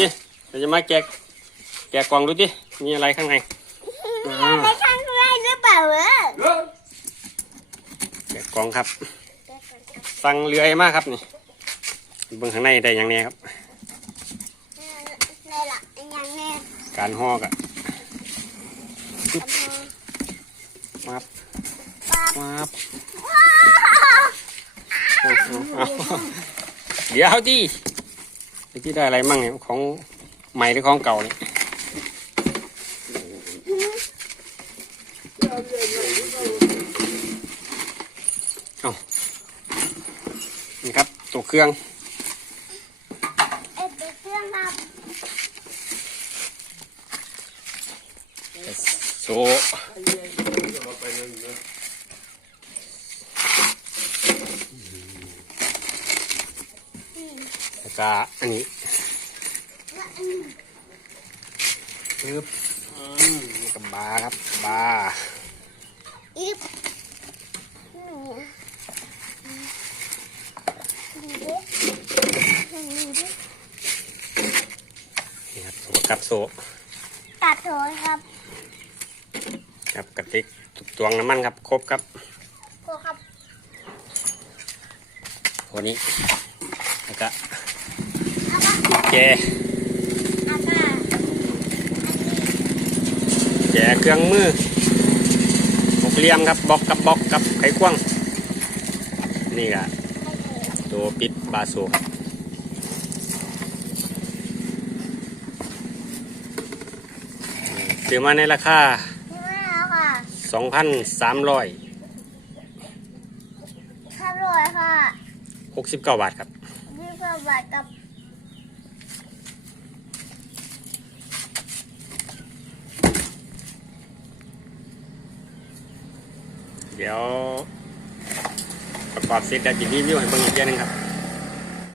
สิเราจะมาแกะแกะกล่องดูสิมีอะไรข้างในไปข้างในหรือเปล่าเออแกะกล่องครับ สั่งเรือไอ้มากครับนี่เบื้องข้างในได้อย่างแนี้ครับในหลักอย่างแน่การห่อกะมาบป้ามาบเอาเอาเอาเดี๋ยวดิ เดี๋ยวที่ได้อะไรมั่งเนี่ยของใหม่หรือของเก่าเนี่ยเอานี่ครับตัวเครื่องเอ็ดเครื่องครับโซ แล้วก็อันนี้ปึ๊บอืมนี่กับบาร์ครับบาร์อีฟนี่ดูดิดูดินี่ครับโซกับโซตัดโถยครับกับกระติกตวงน้ำมันครับ ครบครับโคครับตัวนี้แล้วก็เอาปะ แจเอาปะแจเครื่องมือหกเหลี่ยมครับบล็อกกับบล็อกกับไขควงนี่ก็ตัวปิดบาโซครับซื้อมาในราคาไม่เอาค่ะ2,300ข้าวโรยค่ะ69บาทครับยี่สิบบาทกับ เดี๋ยวประกอบเสร็จแล้วจะรีวิวให้เบิ่งอีกเทีนึงครับ